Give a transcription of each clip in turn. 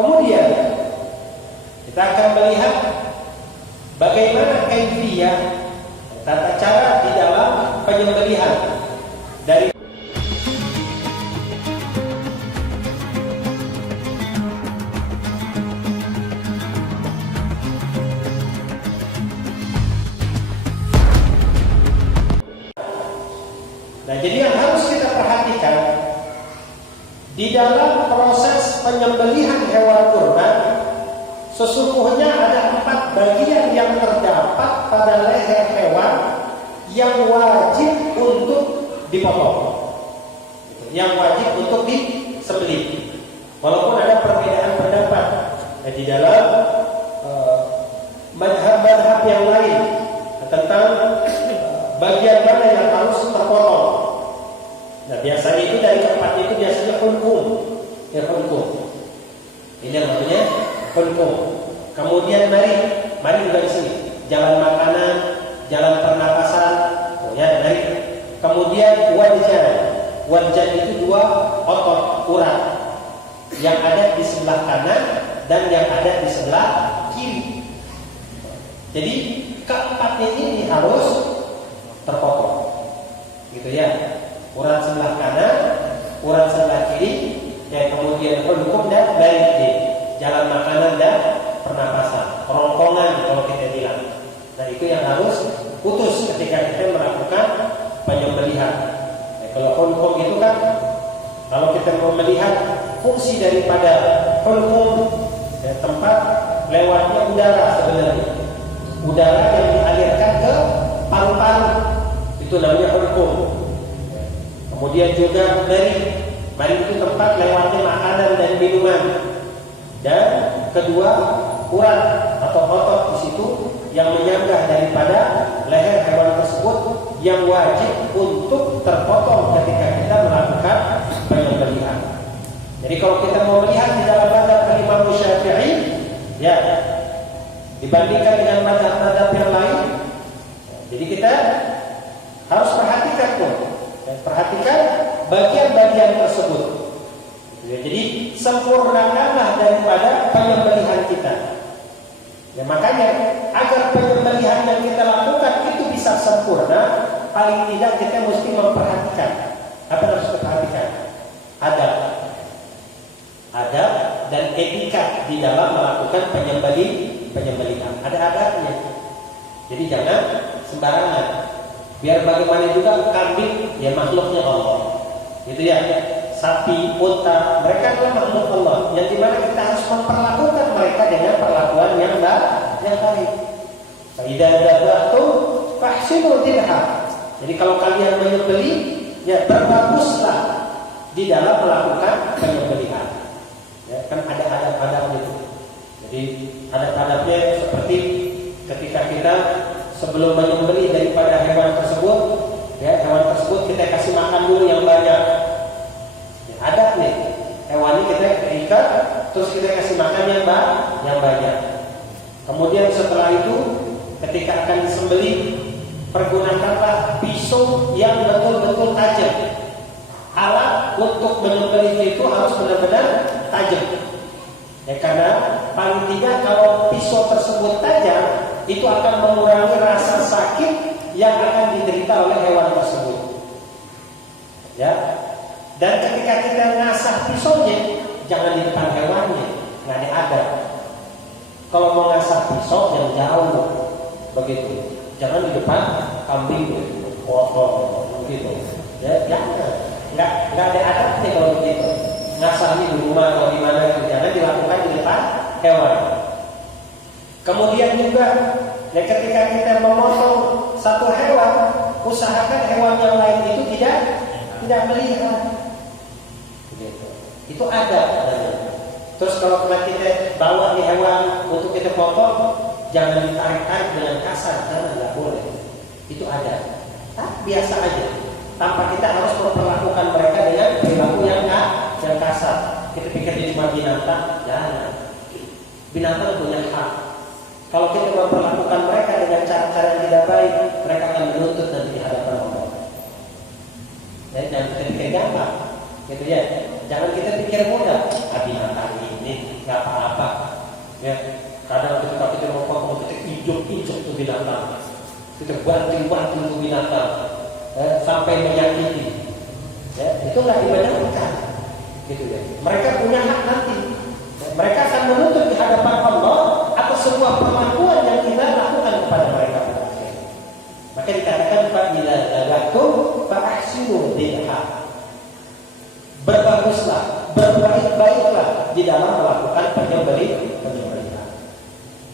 Kemudian kita akan melihat bagaimana kaifiyah, tata cara di dalam penyembelihan dari jadi yang harus kita perhatikan di dalam proses penyembelihan hewan kurban, sesungguhnya ada 4 bagian yang terdapat pada leher hewan yang wajib untuk dipotong, yang wajib untuk disembelih. Walaupun ada perbedaan pendapat di dalam madhab-madhab yang lain tentang bagian mana yang harus terpotong. Nah, biasanya itu dari 4 itu biasanya hulkum. Ya, hulkum. Ini yang namanya hulkum. Kemudian mari juga di sini. Jalan makanan, jalan pernapasan, ya, mari. Kemudian wajah. Wajah itu 2 otot urat yang ada di sebelah kanan dan yang ada di sebelah kiri. Jadi keempatnya ini harus terpotong, gitu ya. Urat sebelah kanan, urat sebelah kiri, dan kemudian hulkum dan balik, jalan makanan dan pernapasan, kerongkongan kalau kita bilang. Nah, itu yang harus putus ketika kita melakukan penyembelihan. Nah, kalau hulkum itu kan, kalau kita mau melihat fungsi daripada hulkum, ya, tempat lewatnya udara sebenarnya, udara yang dialirkan ke paru-paru, itu namanya hulkum. Kemudian juga mari itu tempat lewatnya makanan dan minuman. Dan kedua, urat atau otot di situ yang menyanggah daripada leher hewan tersebut yang wajib untuk terpotong ketika kita melakukan penyembelihan. Jadi kalau kita mau melihat di dalam mazhab Imam Syafi'i, ya, dibandingkan dengan mazhab-mazhab yang lain, jadi kita harus perhatikan tuh. Perhatikan bagian-bagian tersebut. Jadi sempurnakanlah daripada penyembelihan kita. Ya, makanya agar penyembelihan yang kita lakukan itu bisa sempurna, paling tidak kita mesti memperhatikan. Apa yang harus kita perhatikan? Adab dan etika di dalam melakukan penyembelihan. Ada adabnya. Jadi jangan sembarangan. Biar bagaimana juga kambing, ya makhluknya Allah, gitu ya. Sapi, unta, mereka adalah makhluk Allah, yang dimana kita harus memperlakukan mereka dengan perlakuan yang baik. Idza dzabhtum fahsinu dzibha. Jadi kalau kalian menyembelih, ya berbaguslah di dalam melakukan penyembelihan. Ya, kan ada adab-adab itu. Jadi adab-adabnya seperti ketika kita sebelum menyembelih daripada hewan tersebut, ya, hewan tersebut kita kasih makan dulu yang banyak. Ya, adab nih, hewan ini kita ikat, terus kita kasih makan yang banyak. Kemudian setelah itu, ketika akan disembelih, pergunakanlah pisau yang betul-betul tajam. Alat untuk menyembelih itu harus benar-benar tajam. Ya, karena paling tidak kalau pisau tersebut tajam, itu akan mengurangi rasa sakit yang akan diderita oleh hewan tersebut. Ya. Dan ketika kita ngasah pisaunya, jangan di depan hewannya, nggak ada adab. Kalau mau ngasah pisau yang jauh, begitu. Jangan di depan kambing, kotor, begitu. Ya, jangan. Nggak ada adabnya kalau begitu. Ngasahnya di rumah atau di mana itu jangan dilakukan di depan hewan. Kemudian juga, ya, ketika kita memotong satu hewan, usahakan hewan yang lain itu tidak melihat. Gitu. Itu ada. Terus kalau kita bawa di hewan untuk kita potong, jangan ditarik-tarik dengan kasar, karena nggak boleh. Itu ada. Biasa aja. Tanpa kita harus memperlakukan mereka dengan perilaku yang kasar. Kita pikir dia cuma binatang, jangan. Binatang punya hak. Kalau kita memperlakukan mereka dengan cara-cara yang tidak baik, mereka akan menuntut nanti di hadapan Allah. Dan kita pikir gampang, gitu ya. Jangan kita pikir mudah. Binatang ini nggak apa Itu banting-banting binatang sampai menyakiti. Ya, itu nggak dibenarkan. Gitu ya. Mereka punya hak nanti. Mereka akan menuntut di hadapan Allah atas semua perlakuan yang kita lakukan kepada mereka. Maka dikatakan fa'ila zalakum fa'ahsinu dilha. Berbaguslah, berbaik-baiklah di dalam melakukan penyembelihan.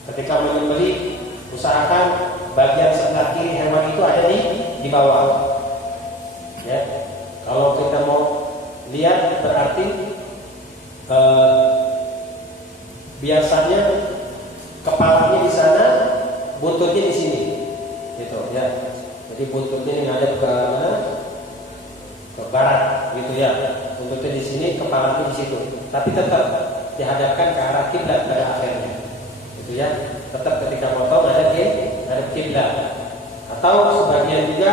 Ketika menyembelih, usahakan bagian sebelah kiri hewan itu ada di bawah. Ya, kalau kita mau lihat berarti biasanya kepalanya di sana, buntutnya di sini, gitu ya. Jadi buntutnya ini ada ke mana? Ke barat, gitu ya. Buntutnya di sini, kepalanya di situ. Tapi tetap dihadapkan ke arah kiblat pada akhirnya, gitu ya. Tetap ketika potong ada kiblat. Atau sebagian juga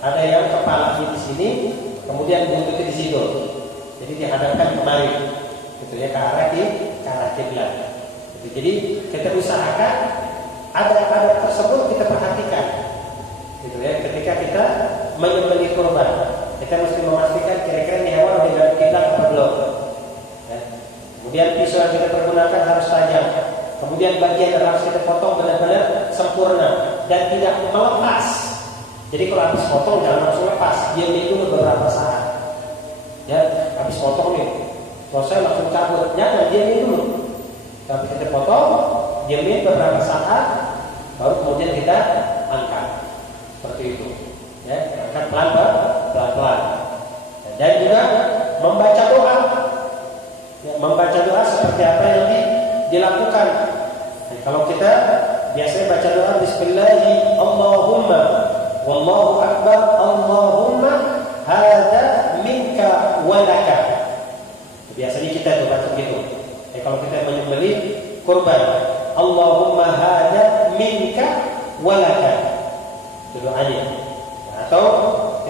ada yang kepalanya di sini, kemudian buntutnya di situ. Jadi dihadapkan kemari, gitu ya, ke arah kiblat. Jadi kita usahakan adat-adat tersebut kita perhatikan, gitu ya. Ketika kita menyembelih kurban, kita mesti memastikan kira-kira ini hewan udah dari kiblat apa belum. Ya. Kemudian pisau yang kita pergunakan harus tajam. Kemudian bagian yang harus kita potong benar-benar sempurna dan tidak melepas. Jadi kalau habis potong jangan langsung lepas, diam dulu beberapa saat. Ya, habis potong nih, selesai langsung cabut. Jangan, diam dulu. Tapi kita potong, diamin beberapa saat, baru kemudian kita angkat. Seperti itu. Ya, angkat pelan-pelan. Dan juga membaca doa. Ya, membaca doa seperti apa yang dilakukan. Nah, kalau kita biasanya baca doa Bismillahi Allahumma wallahu akbar Allahumma hadza minka walaka. Biasanya kita tuh baca gitu. Kalau kita menyembelih kurban, Allahumma hadza minka walaka. Itu doanya. Atau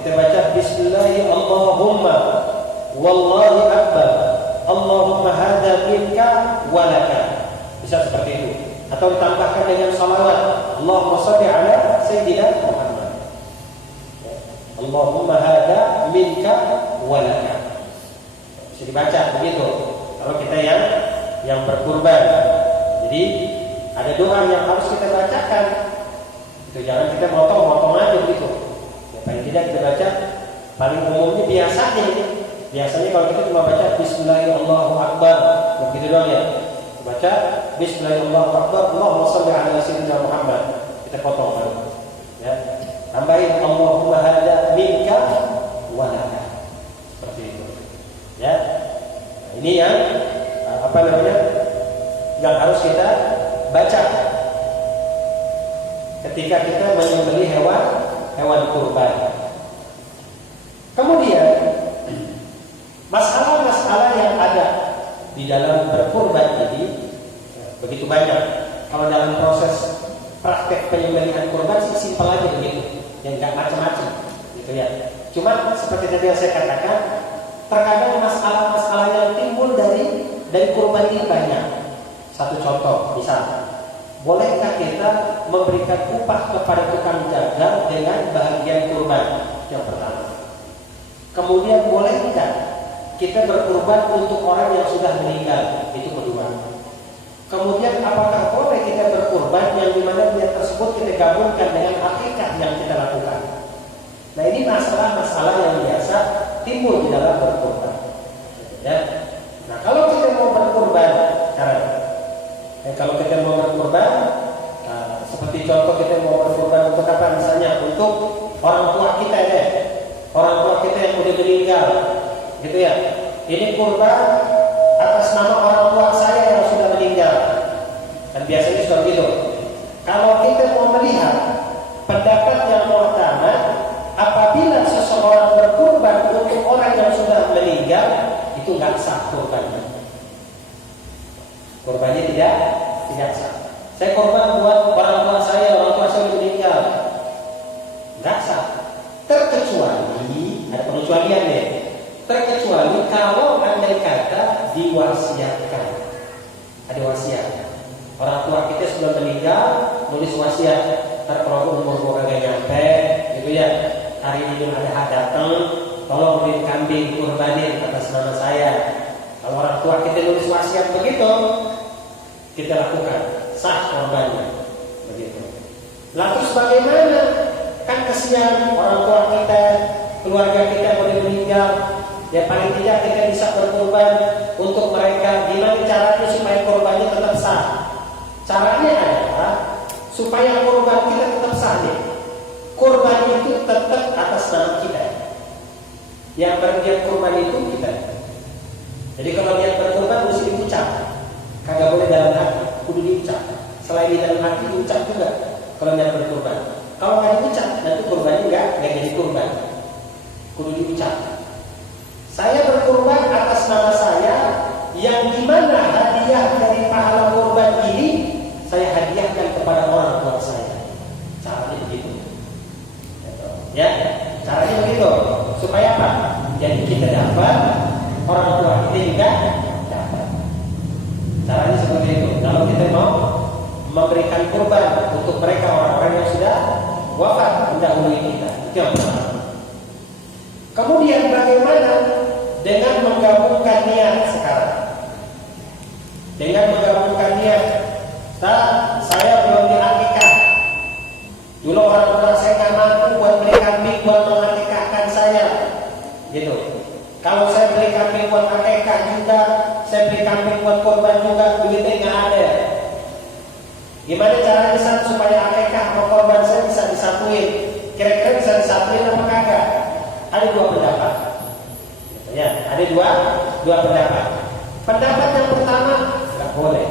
kita baca Bismillahi Allahumma wallahi akbar Allahumma hadza minka walaka. Bisa seperti itu. Atau ditambahkan dengan salawat Allahumma shalli ala sayyidina Muhammad. Allahumma hadza minka walaka. Bisa dibaca begitu. Kalau kita yang berkurban. Jadi ada doa yang harus kita bacakan. Itu jangan kita motong aja gitu. Ya, paling tidak kita baca paling umumnya biasanya kalau kita cuma baca Bismillahirrahmanirrahim begitu doang ya. Baca Bismillahirrahmanirrahim Allahumma shalli ala sayyidina Muhammad. Kita potong baru. Ya. Tambahin Allahumma hadza minka walaka. Seperti itu. Ya. Nah, ini yang yang harus kita baca ketika kita menyembelih hewan kurban. Kemudian masalah-masalah yang ada di dalam berkurban ini begitu banyak. Kalau dalam proses praktek penyembelihan kurban sih simpel aja begitu, yang nggak macam-macam, gitu ya. Cuma seperti tadi yang saya katakan, terkadang masalah-masalah yang timbul dari kurban ini banyak. Satu contoh, misalnya, bolehkah kita memberikan upah kepada tukang jagal dengan bahagian kurban? Yang pertama. Kemudian bolehkah kita berkurban untuk orang yang sudah meninggal? Itu kedua. Kemudian apakah boleh kita berkurban yang dimana dia tersebut kita gabungkan dengan akikah yang kita lakukan? Nah, ini masalah-masalah yang biasa timbul di dalam berkurban. Ya. Nah, kalau kita mau berkurban, kalau kita mau berkurban, seperti contoh kita mau berkurban untuk apa? Misalnya untuk orang tua kita deh, orang tua kita yang udah meninggal, gitu ya. Ini kurban atas nama orang tua saya yang sudah meninggal. Dan biasanya sudah begitu. Kalau kita mau melihat pendapat yang mu'tamad, apabila seseorang berkurban untuk orang yang sudah meninggal, itu nggak sah kurbannya. Kurbannya tidak sah. Saya korban buat orang tua saya meninggal, nggak sah. Terkecuali ada pengecualian ya. Terkecuali kalau andai kata diwasiatkan, ada wasiat. Orang tua kita sudah meninggal, nulis wasiat. ntar kalau umur gua kagak nyampe, gitu ya. Hari ini ada datang, tolong beli kambing kurbanin atas nama saya. Kalau orang tua kita nulis wasiat begitu, kita lakukan, sah korbannya, begitu. Lalu bagaimana? Kan kesian orang tua kita, keluarga kita boleh meninggal. Ya paling tidak kita bisa berkorban untuk mereka. Gimana caranya supaya korbannya tetap sah? Caranya adalah supaya korban kita tetap sah nih. Korban itu tetap atas nama kita. Yang berniat korban itu kita. Jadi kalau niat berkorban mesti diucap. Kagak boleh dalam hati, kudu diucap. Selain di dalam hati diucap juga kalau niat berkorban. Kalau nggak diucap, nanti korbannya nggak jadi korban. Kudu diucap. Saya berkorban atas nama saya, yang dimana hadiah dari pahala korban ini saya hadiahkan kepada orang tua saya. Caranya begitu. Ya, caranya begitu. Supaya apa? Jadi kita dapat, orang tua kita juga dapat. Caranya seperti itu. Kalau kita mau memberikan kurban untuk mereka orang-orang yang sudah wafat mendahului kita, itu yang pertama. Kemudian bagaimana dengan menggabungkan niat sekarang? Dengan menggabungkan niat, saya belum diakikah. Dulu orang tua saya nggak mampu buat beli kambing buat mengakikahkan saya, gitu. Kalau saya beli kambing buat akikah juga, saya beli kambing buat korban juga, duitnya nggak ada. Gimana caranya supaya akikah atau korban saya bisa disatuin? Kira-kira bisa disatuin apa kagak? Ada dua pendapat. Ya, ada dua pendapat. Pendapat yang pertama nggak boleh.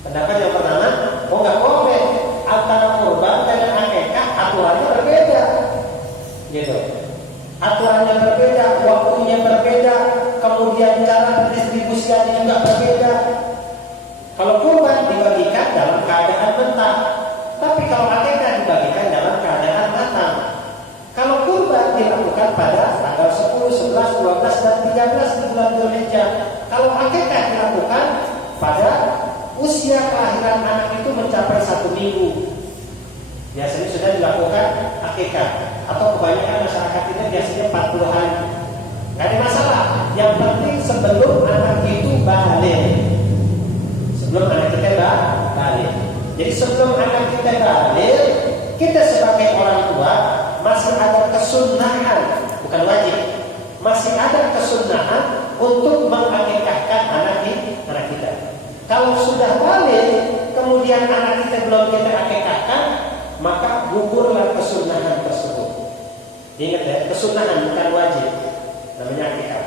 Pendapat yang pertama, nggak boleh. Antara korban dan akikah aturannya berbeda, gitu. Aturannya berbeda, waktunya berbeda, kemudian cara pendistribusiannya juga berbeda. Kalau kurban dibagikan dalam keadaan mentah, tapi kalau akikah dibagikan dalam keadaan matang. Kalau kurban dilakukan pada tanggal 10, 11, 12, dan 13 di bulan Dzulhijjah. Kalau akikah dilakukan pada usia kelahiran anak itu mencapai 1 minggu. Biasanya sudah dilakukan akikah. Atau kebanyakan masyarakat kita biasanya 40 hari. Gak ada masalah. Yang penting sebelum anak itu balik. Sebelum anak kita balik. Jadi sebelum anak kita balik, kita sebagai orang tua masih ada kesunahan, bukan wajib, masih ada kesunahan untuk mengakikahkan anak kita. Kalau sudah balik, kemudian anak kita belum kita akikahkan, maka gugurlah kesunahan tersebut. Ingat ya, kesunahan bukan wajib, namanya akikah.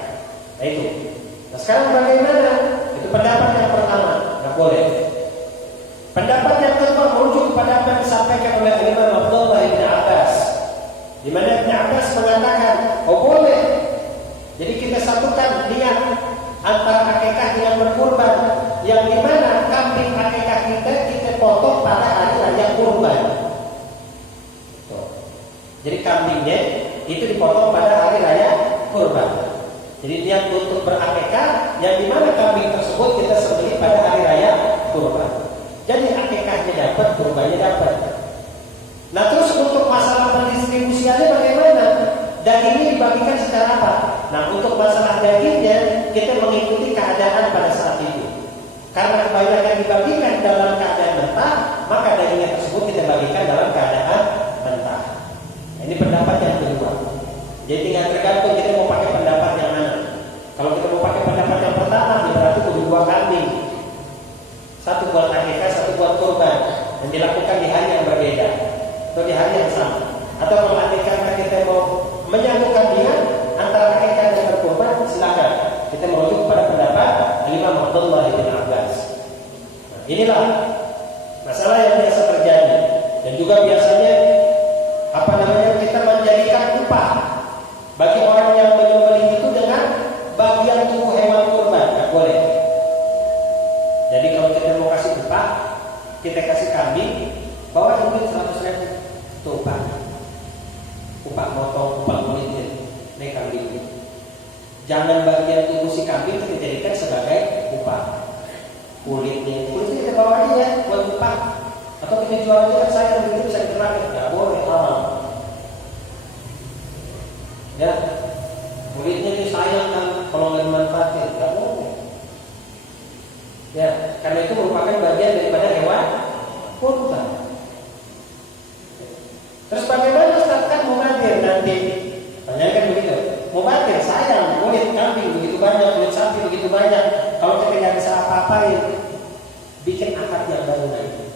Nah itu. Nah sekarang bagaimana? Itu pendapat yang pertama, nggak boleh. Pendapat yang kedua merujuk kepada apa yang disampaikan oleh Imam Abdullah bin Abbas, di mana Ibn Abbas mengatakan, boleh. Jadi kita satukan niat antara akikah dengan berkurban, yang dimana kambing akikah kita potong pada hari raya kurban. Jadi kambingnya itu dipotong pada hari raya kurban. Jadi niat untuk berakikah, yang dimana kambing tersebut kita sembelih pada hari raya kurban. Jadi akikahnya dapat, kurbannya dapat. Nah terus untuk masalah pendistribusiannya bagaimana? Dagingnya dibagikan secara apa? Nah untuk masalah dagingnya kita mengikuti keadaan pada saat itu. Karena kebanyakan dibagikan dalam keadaan mentah, maka dagingnya tersebut kita bagikan dalam keadaan mentah. Nah, ini pendapat yang kedua. Jadi tinggal tergantung kita mau pakai pendapat yang mana. Kalau kita mau pakai pendapat yang pertama, berarti kudu 2 kambing. 1 buat akikah, 1 buat kurban, dan dilakukan di hari yang berbeda atau di hari yang sama. Atau kalau akikah kita mau menyatukan niat antara akikah dan kurban, silakan. Kita merujuk pada pendapat Imam Abdullah bin Abbas. Nah, inilah masalah yang biasa terjadi, dan juga biasanya kita menjadikan upah bagi orang yang menyembelih itu dengan bagian tubuh hewan kurban. Nggak boleh. Jadi kalau kita mau kasih upah, kita kasih kambing, bawa duit 100.000 itu upah. Upah motong, upah kulitnya, ini kambing. Jangan bagian tubuh si kambing kita jadikan sebagai upah. Kulitnya kita bawa aja ya buat upah. Atau Kalau kita jual aja kan sayang begitu bisa diterapkan, nggak boleh haram. Ya, kulitnya ini sayang kan kalau nggak dimanfaatin, nggak boleh. Ya, karena itu merupakan bagian daripada hewan kurban. Terus bagaimana Ustaz, kan mubadir nanti? Tanya kan begitu. Mubadir sayang kulit kambing begitu banyak, kulit sapi begitu banyak. Kalau kita nggak bisa apa-apain, bikin akad yang baru nanti.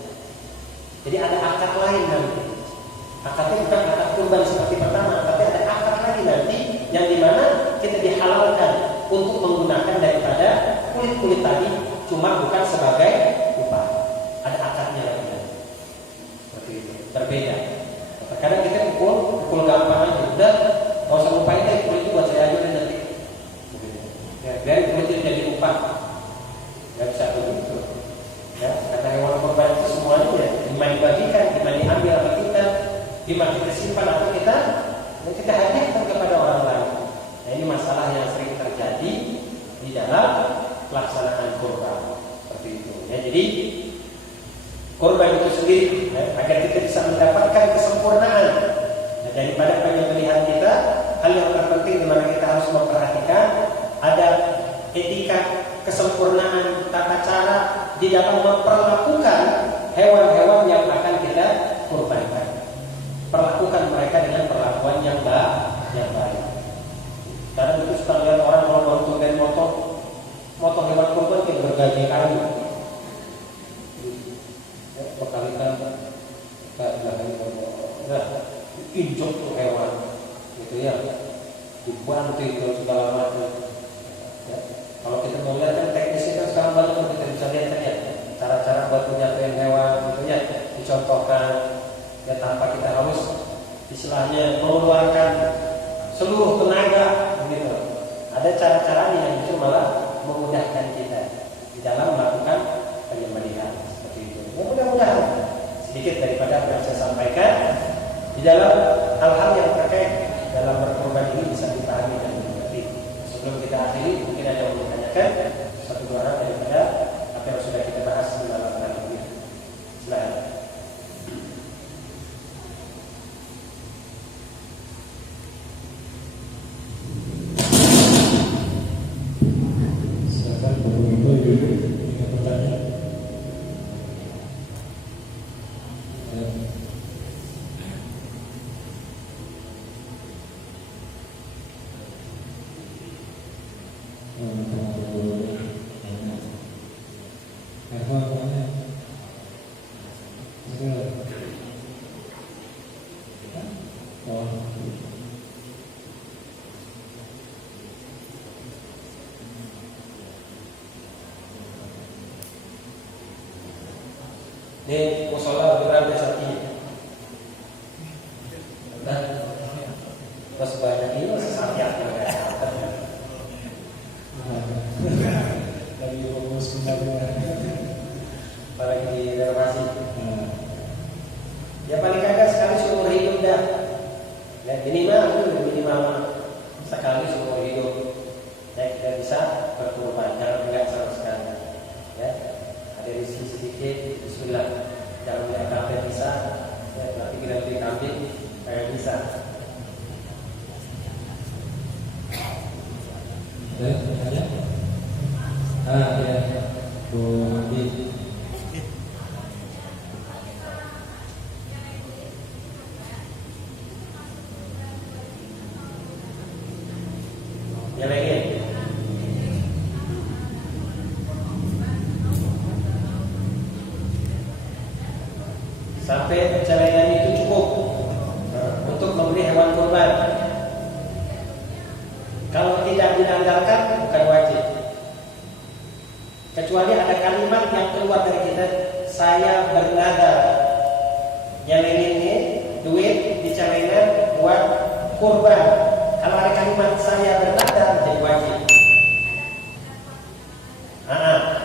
Jadi ada akad lain nanti. Akadnya bukan akad kurban seperti pertama, tapi ada akad lagi nanti yang dimana kita dihalalkan untuk menggunakan daripada kulit-kulit tadi, cuma bukan sebagai upah. Ada akadnya lagi nanti. Seperti itu. Berbeda. Kadang kita pukul gampang aja. Udah, nggak usah lupain deh, kulit itu buat saya aja deh nanti. Ya, biar kulit itu jadi upah. Nggak bisa begitu. Ya, kata hewan kurban itu semuanya ya, dimana dibagikan, dimana diambil sama kita, dimana kita simpan atau kita hadiahkan kepada orang lain. Nah, ini masalah yang sering terjadi di dalam pelaksanaan kurban seperti itu. Ya, jadi kurban itu sendiri ya, agar kita bisa mendapatkan kesempurnaan daripada penyembelihan kita, hal yang terpenting di mana kita harus memperhatikan ada etika, kesempurnaan tata cara di dalam memperlakukan hewan-hewan yang akan kita kurbankan. Perlakukan mereka dengan perlakuan yang baik. Karena itu suka lihat orang kalau baru dan motong hewan kurban kita bergaji kayu. Berkali-kali injok tuh hewan, gitu ya, dibantu itu segala macam. Ya. Kalau kita mau lihat kan teknisnya kan sekarang banyak kita bisa lihat kan ya, cara-cara buat menyatuin hewan, gitu ya, dicontohkan ya tanpa kita harus istilahnya mengeluarkan seluruh tenaga, gitu. Ada cara-caranya yang justru malah memudahkan kita di dalam melakukan penyembelihan. Mudah-mudahan sedikit daripada apa yang saya sampaikan di dalam hal-hal yang terkait dalam berkurban ini bisa dipahami dan dimengerti. Sebelum kita akhiri, mungkin ada yang menanyakan satu dua hal daripada apa yang sudah kita bahas di dalam hal ini. Silakan. Silakan Bapak-Ibu dengan pertanyaan. Ini musola berapa sapinya? Nah, pas banyak ini masih sapi apa ya? Lagi fokus kembali. Apalagi di renovasi. Ya paling kagak sekali seumur hidup dah. Ya minimal sekali seumur hidup. Ya kita bisa berkurban, jangan enggak sama sekali. Ya. Ada rezeki sedikit, bismillah. Jangan lihat kambing bisa, ya, tapi kita beli kambing kayak bisa. Ada pertanyaan? Ya, Bu Andi. Yang lain. Sampai celengan itu cukup untuk membeli hewan kurban. Kalau tidak diandalkan bukan wajib. Kecuali ada kalimat yang keluar dari kita, saya bernadar nyelengin ini duit di celengan buat kurban. Kalau ada kalimat saya bernadar jadi wajib.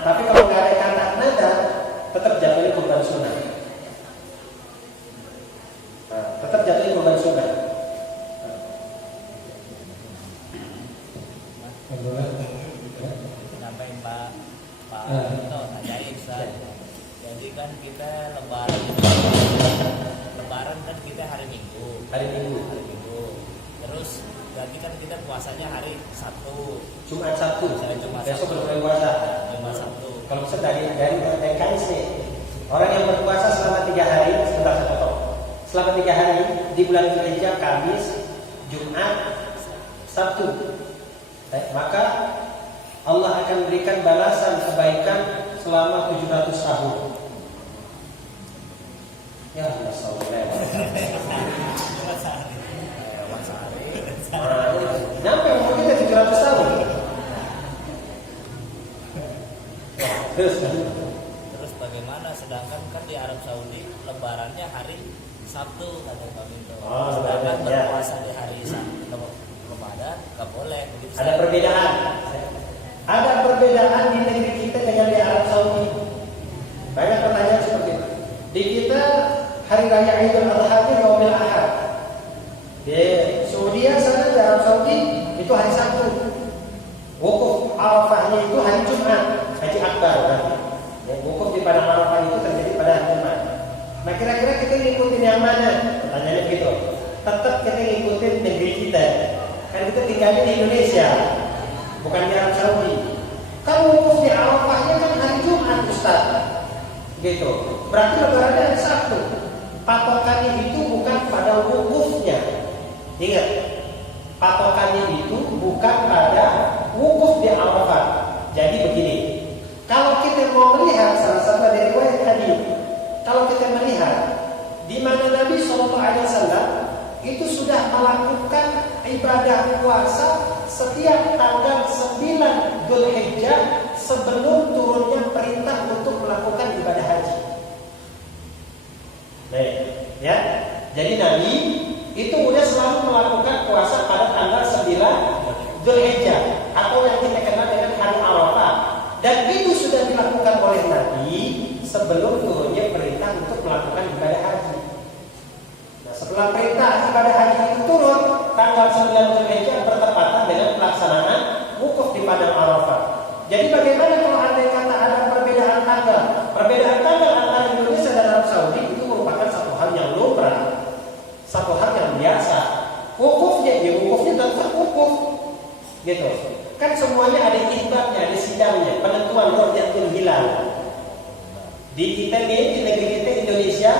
Tapi kalau nggak ada kata nadar, tetap jatuhnya kurban sunnah. Tetap jatuhnya kurban sunnah. Sampai Pak Itu ajaib Ustaz. Jadi kan kita lebaran kan kita hari Minggu. Hari Minggu. Terus berarti kan kita puasanya hari Sabtu. Jumat Sabtu. Jumat Besok Sabtu. berbulan puasa. Jumat Sabtu. Kalau misalnya dari Kamis nih, orang yang berpuasa selama 3 hari, sebentar saya potong. Selama 3 hari di bulan Dzulhijjah, Kamis, Jumat, Sabtu, maka Allah akan berikan balasan kebaikan selama 700 tahun. Ya, Masya Allah. Kenapa umur kita 700 tahun? Terus bagaimana? Sedangkan kan di Arab Saudi lebarannya hari Sabtu kata Pak Minto. Sedangkan berpuasa di hari Sabtu Ramadan nggak boleh. Begitu. Ada perbedaan. Ada perbedaan di negeri kita dengan di Arab Saudi. Banyak pertanyaan seperti itu. Di kita hari raya Idul Adha itu Yaumul Ahad. Di Saudi sana, di Arab Saudi itu hari Sabtu. Wukuf Arafahnya itu hari Jumat, Haji Akbar. Ya, wukuf di padang Arafah itu terjadi pada hari Jumat. Nah, kira-kira kita ngikutin yang mana? Pertanyaannya begitu. Tetap kita ngikutin negeri kita. Kan kita tinggalnya di Indonesia, bukan di Arab Saudi. Kan wukuf di Arafahnya kan hari Jumat, Ustaz. Gitu. Berarti lebarannya hari Sabtu. Patokannya itu bukan pada wukufnya. Ingat, patokannya itu bukan pada wukuf di Arafah. Jadi begini, kalau kita mau melihat salah satu dari riwayat tadi, kalau kita melihat di mana Nabi SAW itu sudah melakukan ibadah puasa setiap tanggal 9 Dzulhijjah sebelum turunnya perintah untuk melakukan ibadah haji. Baik, ya. Jadi Nabi itu udah selalu melakukan puasa pada tanggal 9 Dzulhijjah atau yang kita kenal dengan hari Arafah. Dan itu sudah dilakukan oleh Nabi sebelum turunnya perintah untuk melakukan ibadah haji. Nah, setelah perintah ibadah haji itu turun, tanggal 9 Dzulhijjah bertepatan dengan pelaksanaan wukuf di padang Arafah. Jadi bagaimana kalau andai kata ada perbedaan tanggal? Perbedaan tanggal antara Indonesia dan Arab Saudi itu merupakan satu hal yang lumrah, satu hal yang biasa. Wukufnya tetap wukuf, gitu. Kan semuanya ada isbatnya, ada sidangnya, penentuan ru'yatul hilal. Di kita nih, di negeri kita Indonesia,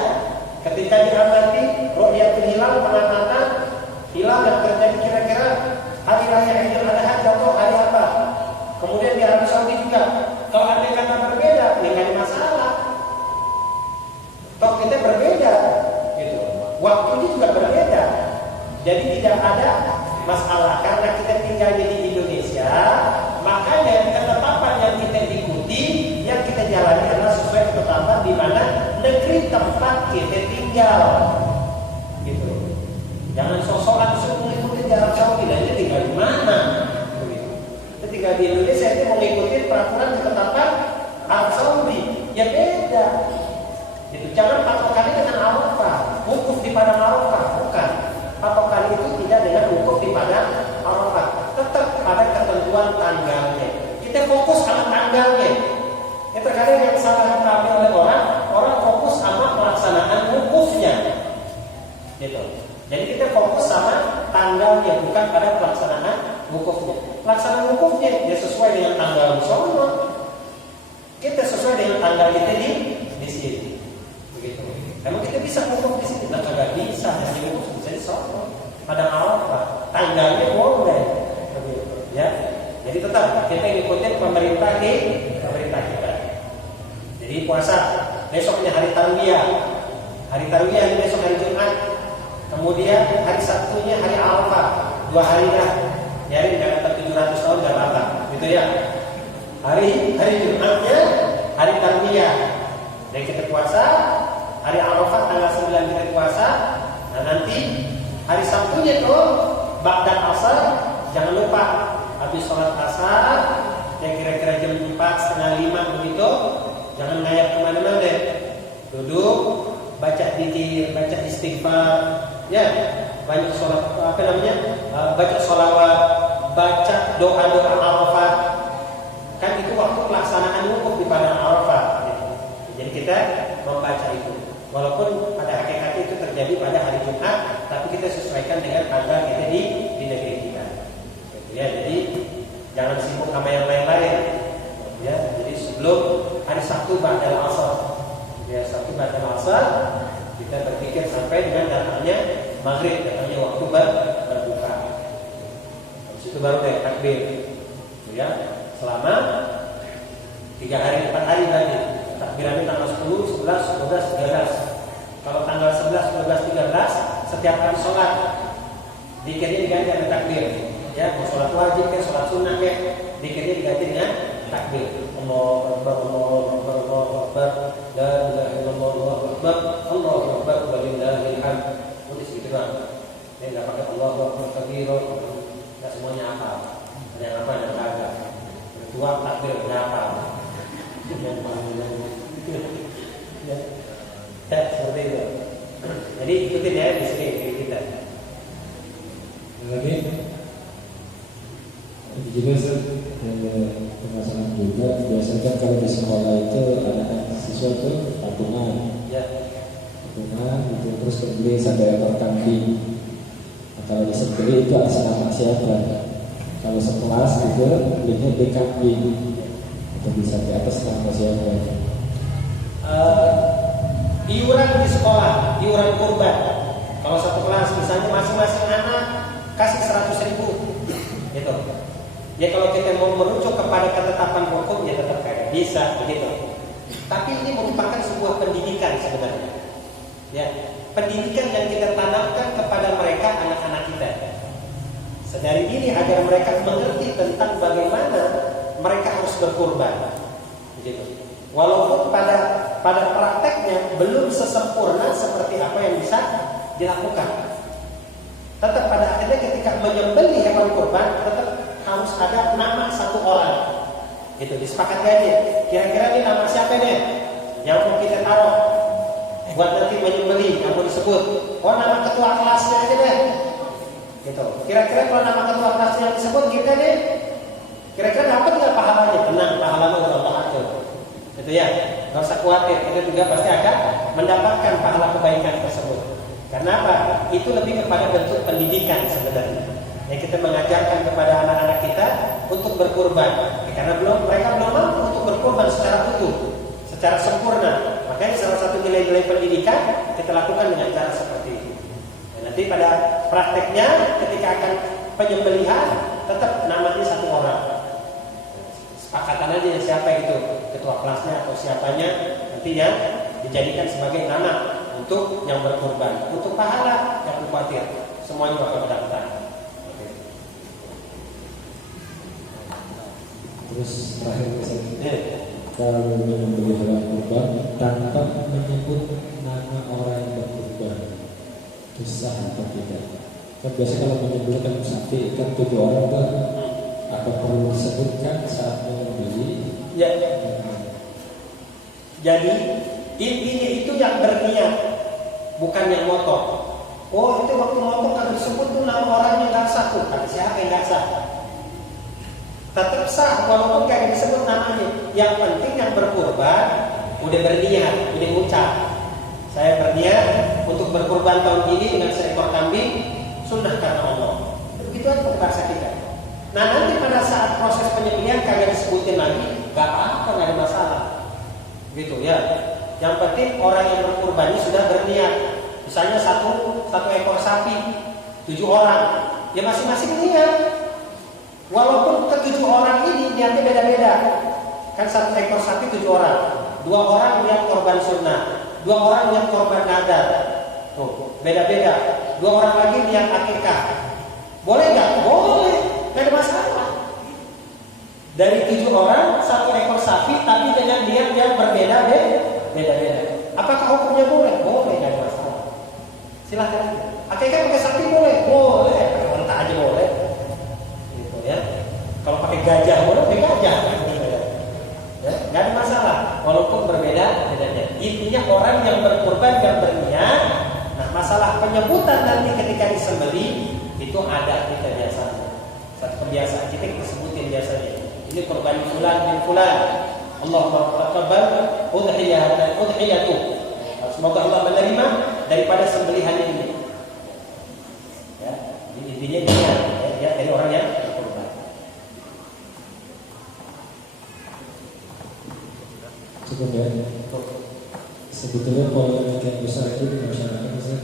ketika diamati ru'yatul hilal mengatakan hilal yang terjadi kira-kira hari raya Idul Adha atau hari apa. Kemudian di Arab Saudi juga, kalau ada kata berbeda, nggak ada masalah. Toh kita berbeda, gitu. Waktunya juga berbeda, jadi tidak ada masalah karena kita tinggalnya di Indonesia. Makanya ketetapan yang kita ikuti, yang kita jalani adalah sesuai ketetapan di mana negeri tempat kita tinggal, gitu. Jangan sosokan mengikuti Arab Saudi dan dia tinggal di mana. Kita tinggal di Indonesia itu mengikuti peraturan ketetapan Arab Saudi, ya beda. Itu jangan patokannya dengan Arafah, wukuf di padang Arafah, bukan. Patokan itu tidak dengan wukuf di padang Arafah, tetap pada ketentuan tanggalnya. Kita fokus sama tanggalnya. Terkadang yang salah dipahami oleh orang fokus sama pelaksanaan wukufnya, gitu. Jadi kita fokus sama tanggalnya, bukan pada pelaksanaan wukufnya. Pelaksanaan wukufnya dia sesuai dengan tanggal sono. Kita sesuai dengan tanggal kita di sini. Begitu. Emang kita bisa wukuf di sini? Nah, nggak bisa. Jadi wukuf bisa di sono. Pada Arafah, tanggalnya boleh. Begitu. Ya. Jadi tetap kita ikutin pemerintah kita. Jadi puasa besoknya hari Tarwiyah. Hari Tarwiyah ini besok hari Jumat. Kemudian hari Sabtunya hari Arafah. 2 hari dah. Jadi nggak 700 tahun nggak apa-apa, gitu ya. Hari Jumatnya hari Tarwiyah. Dan kita puasa hari Arafah tanggal 9 kita puasa. Nah nanti hari Sabtunya tuh ba'da asar, jangan lupa habis sholat asar, yang kira-kira jam 4, setengah 5 begitu, jangan ngayap kemana-mana deh. Duduk, baca dzikir, baca istighfar, ya, banyak sholat, baca sholawat, baca doa-doa Arafah. Kan itu waktu pelaksanaan wukuf di padang Arafah. Jadi kita Walaupun pada hakikatnya itu terjadi pada hari Jumat, tapi kita sesuaikan dengan tanggal kita di negeri kita. Gitu ya. Jadi jangan sibuk sama yang lain-lain. Ya, jadi sebelum hari Sabtu ba'dal asar, ya Sabtu ba'dal asar kita berpikir sampai dengan datangnya maghrib, datangnya waktu berbuka. Habis itu baru dari takbir. Ya, selama 3 hari 4 hari berarti. Takbirannya tanggal 10, 11, 12, 13. Kalau tanggal 11, 12, 13 setiap kali sholat dikirnya diganti dengan takbir. Ya, mau sholat wajib ke, sholat sunnah ke, dikirnya diganti dengan takbir. Allahu Akbar, Allahu Akbar, Allahu Akbar, la ilaha illallah, Allahu Akbar, Allahu Akbar, walillahil hamd. Tulis gitu kan. Ya enggak pakai Allahu Akbar kabira. Enggak semuanya apa. Ada yang apa yang kagak. Dua takbir berapa? Yang mana? Ya, seperti itu. Jadi ikutin ya di sini kita. Lagi juga permasalahan juga biasanya kalau di sekolah itu anak siswa itu patungan itu terus kebeli sampai ekor kambing. Nah, kalau disembeli itu atas nama siapa? Kalau sekelas itu belinya di kambing atau bisa di atas nama siapa? Iuran di sekolah, iuran kurban. Kalau satu kelas misalnya masing-masing anak kasih 100.000 gitu. Ya kalau kita mau merujuk kepada ketetapan hukum ya tetap kayak bisa begitu. Tapi ini merupakan sebuah pendidikan sebenarnya. Ya, pendidikan yang kita tanamkan kepada mereka anak-anak kita. Sedari dini agar mereka mengerti tentang bagaimana mereka harus berkurban. Begitu. Walaupun pada prakteknya belum sesempurna seperti apa yang bisa dilakukan. Tetap pada akhirnya ketika menyembelih hewan kurban tetap harus ada nama satu orang. Gitu, disepakati aja. Kira-kira ini nama siapa nih yang mau kita taruh buat nanti menyembelih, yang mau disebut. Oh, nama ketua kelasnya aja deh. Gitu. Kira-kira kalau nama ketua kelasnya yang disebut kita nih, kira-kira dapat nggak pahalanya? Tenang, pahalanya udah Allah atur. Gitu ya. Nggak usah khawatir, kita juga pasti akan mendapatkan pahala kebaikan tersebut. Karena apa? Itu lebih kepada bentuk pendidikan sebenarnya. Yang kita mengajarkan kepada anak-anak kita untuk berkurban. Karena mereka belum mampu untuk berkurban secara utuh, secara sempurna. Makanya salah satu nilai-nilai pendidikan kita lakukan dengan cara seperti itu. Dan nanti pada prakteknya ketika akan penyembelihan tetap namanya satu orang. Sepakatan aja siapa itu, ketua kelasnya atau siapanya nanti yang dijadikan sebagai nama untuk yang berkurban. Untuk pahala yang khawatir semuanya bakal mendapatkan. Terus terakhir kalau menyembelih hewan kurban tanpa menyebut nama orang yang berkurban, itu sah atau tidak? Kan biasanya kalau menyembelih kan sapi kan 7 orang tuh, apa perlu disebutkan saat menyembelih? Ya. Jadi intinya itu yang berniat, bukan yang motor. Oh itu waktu motor kan disebut tuh nama orangnya nggak sah tuh, kan siapa yang nggak sah? Tetap sah walaupun kayak disebut namanya. Yang penting yang berkurban udah berniat, udah ngucap. Saya berniat untuk berkurban tahun ini dengan seekor kambing sunnah karena Allah. Begitu aja bahasa kita. Nah nanti pada saat proses penyembelihan kagak disebutin lagi, gak apa-apa, gak ada masalah. Gitu ya. Yang penting orang yang berkurbannya sudah berniat. Misalnya satu ekor sapi, 7 orang, ya masing-masing niat. Walaupun ke-7 orang ini niatnya beda-beda. Kan 1 ekor sapi 7 orang. 2 orang niat korban sunnah, 2 orang niat korban nadar. Tuh, beda-beda. 2 orang lagi niat akikah. Boleh nggak? Boleh, nggak ada masalah. Dari 7 orang 1 ekor sapi, tapi dengan niat yang berbeda beda-beda. Apakah hukumnya boleh? Boleh, nggak ada masalah. Silahkan. Akikah pakai sapi boleh? Boleh. Pakai unta aja boleh. Ya, kalau pakai gajah boleh pakai gajah, ya, nggak ada masalah, walaupun berbeda bedanya. Intinya orang yang berkurban dan berniat. Nah, masalah penyebutan nanti ketika disembelih itu ada kita biasanya. Satu kebiasaan kita sebutin biasanya. Ini kurban fulan bin fulan. Allahumma taqabbal udhiyatuh. Semoga Allah menerima daripada sembelihannya ini. Ya, intinya niat ya, dari orang yang berkorban. Cukup ya. Sebetulnya polemik yang besar itu di masyarakat bisa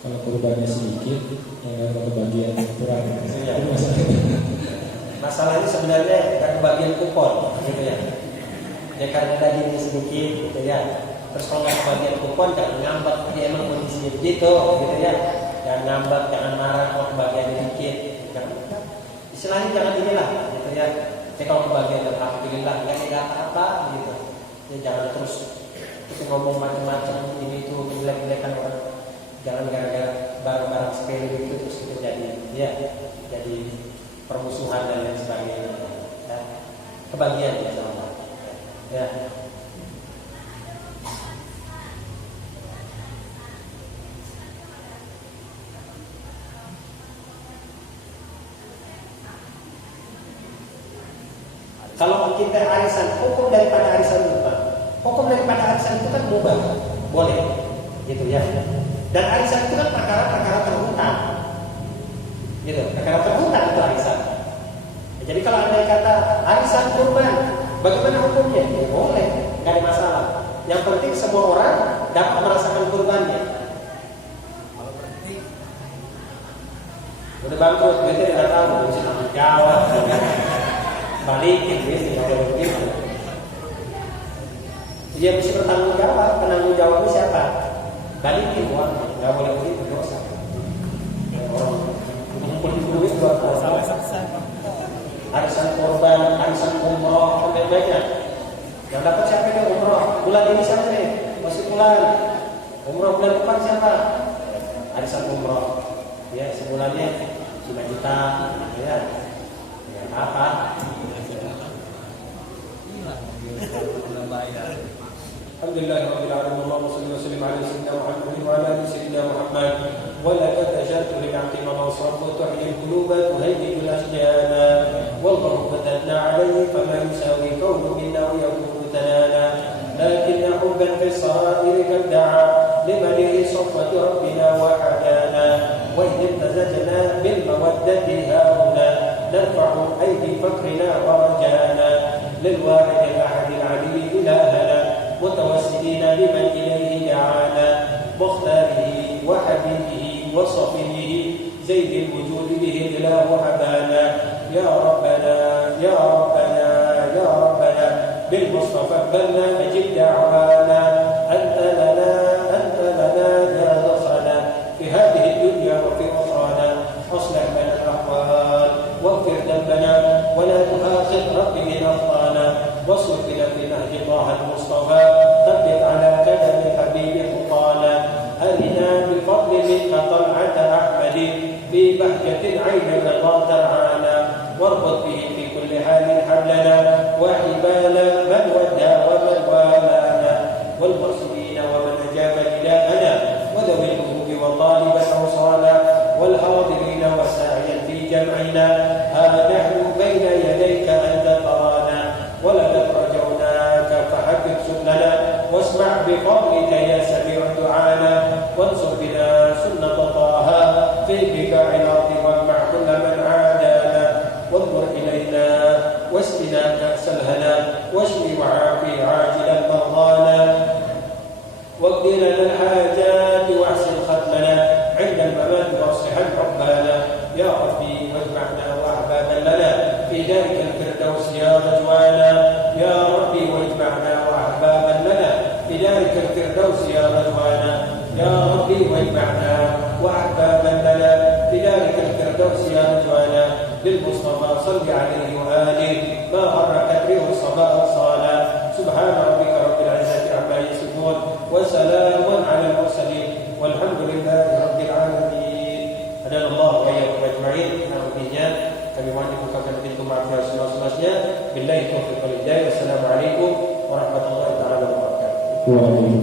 kalau korbannya sedikit, yang dapat kebagian kurang. Ya. Itu masalahnya. Masalahnya sebenarnya bukan kebagian kupon, gitu ya. Ya karena dagingnya sedikit, gitu ya. Terus kalau nggak kebagian kupon, jangan ngambek. Ya emang kondisinya begitu, gitu ya. Jangan ngambek, jangan marah kalau kebagian dikit. Jangan, istilahnya jangan inilah, gitu ya. Ya kalau kebagian alhamdulillah, nggak ada apa-apa, gitu. Ya jangan terus ngomong macam-macam ini itu jelek-jelekan orang. Jangan gara-gara barang-barang sepele itu terus kita jadi permusuhan dan lain sebagainya. Ya. Kebagian ya sama. Ya. Kalau kita arisan, hukum daripada arisan itu, hukum daripada arisan itu kan mubah, boleh, gitu ya. Dan arisan itu kan perkara-perkara terhutang, gitu. Perkara terhutang itu arisan. Ya, jadi kalau anda kata arisan kurban, bagaimana hukumnya? Ya, boleh, nggak ada masalah. Yang penting semua orang dapat merasakan kurbannya. Kalau berarti udah bangkrut, kita tidak tahu, mesti tanggung jawab, balikin, gitu, nggak boleh begitu. Dia mesti bertanggung jawab, penanggung jawabnya siapa? Balikin uang, nggak boleh begitu, dosa. Orang ngumpulin duit buat apa? Arisan korban, arisan umroh, banyak. Yang dapat siapa nih umroh? Bulan ini siapa nih? Masih bulan. Umroh bulan depan siapa? Arisan umroh. Ya sebulannya 5 juta, ya. Ya apa? Alhamdulillah rabbil alamin. Allahumma shalli wa sallim ala sayyidina Muhammad wa ala ali sayyidina Muhammad. Wa laqad tajartu lil 'aqima ma sarfu tuhyi al-quluba tuhayyi al-ashjana wal ghurbatna 'alayhi fama yusawi qawlu minna wa yaqulu tanana lakin hubban fi sarair kad da'a liman safwati rabbina wa hadana wa in tazajna bil mawaddati hauna narfa'u aydi fakrina wa rajana lil wahid al-ahad al-'ali ilahana متوسلين بمن إليه دعانا مختاره وحبيبه وصفيه زيد الوجود به الإله حبانا يا ربنا يا ربنا يا ربنا بالمصطفى اقبلنا أجب دعوانا أنت لنا يا نصرنا في هذه الدنيا وفي أخرانا أصلح لنا الأحوال واغفر ذنبنا ولا تؤاخذ رب من أخطانا واصلح بنا في نهج طه المصطفى ثبت على قدم الحبيب خطانا أرنا بفضل منك طلعة أحمد في بهجة العين لظى ترعانا واربط به في كل حال حبلنا وحبال من ودى ومن والانا والمرسلين ومن أجاب نداءنا وذوي القلوب وطالبا أوصانا والحاضرين وساعيا في جمعنا ها نحن بين يديك أنت ترانا ولقد رجوناك فحكم سننا واسمع بفضلك يا سميع دعانا وانصر بنا سنة طه في بقاع الأرض واجمع كل من عادانا وانظر إلينا واسقنا كأس الهنا واشفي وعافي عاجلا مرضانا واقض لنا الحاجات واحسن ختمنا عند الممات واصلح حبانا يا ربي واجمعنا وأحبابا لنا في دارك الفردوس يا رجوانا يا ربي واجمعنا وأحبابا لنا في دارك الفردوس يا رجوانا يا ربي واجمعنا وأحبابا لنا في دارك الفردوس يا رجوانا بالمصطفى صل عليه وآله ما غرك ريح الصباح صالا سبحان ربك رب العزة عما يصفون وسلام على المرسلين والحمد لله رب العالمين. Adalah Allah wa iyyakum ajma'in. Artinya kami mohon dibukakan pintu maaf yang seluas-luasnya. Billahi taufiq wal hidayah. Wassalamualaikum warahmatullahi wabarakatuh.